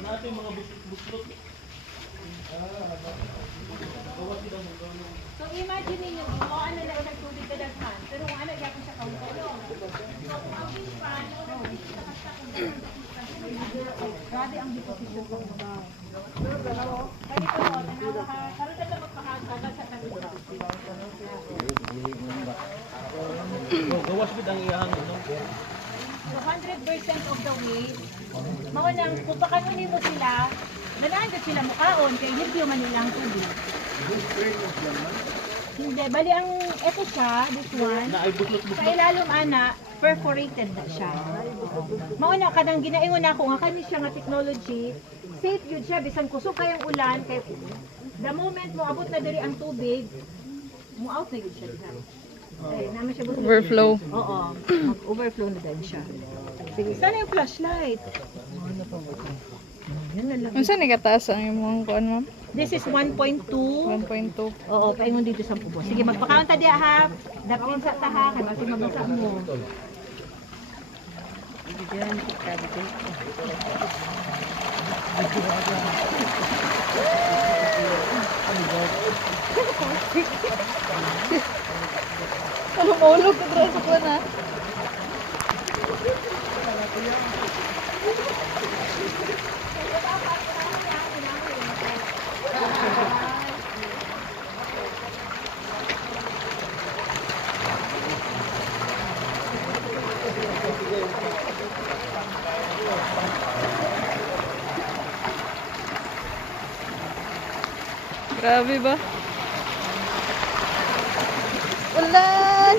Natin mga buslot. So imagine niyo, ano na sa tubig ka daghan, pero kung ano gyapon sa kaulong. So kung ang pispan, grabe ang deposition ko mo. Kani ko mo, tanawa ka, karon ka magpakagod sa kanila. Gawas bid ang iyahang no. 100% of the weight. Mao nang kung pakanunin mo sila, nanaandot sila mukaon kay hindi man nilang tubig. Hindi, bali ang ito siya, this one. Na ay buslot. Sa ilalom ana, perforated na siya. Mao na kadang ginaingon ako nga kani siya nga technology, safe yun siya bisan kusog kayang ulan kay the moment mo abot na diri ang tubig, mo out na yun siya diha. Eh, naman siya buslot. Overflow. Oo, mag-overflow na din siya. Sige, sana yung flashlight. Yan na lang. Unsa ni kataas ang imong kuan, ma'am? This is 1.2. 1.2. Oo, paingon dito sa pubo. Sige, magpakaunta diya ha. Dapin sa taha, kay basi mabasa mo. Diyan, dito. Ano maulog ko dra sa kuan ha? Grabe ba? Ulan!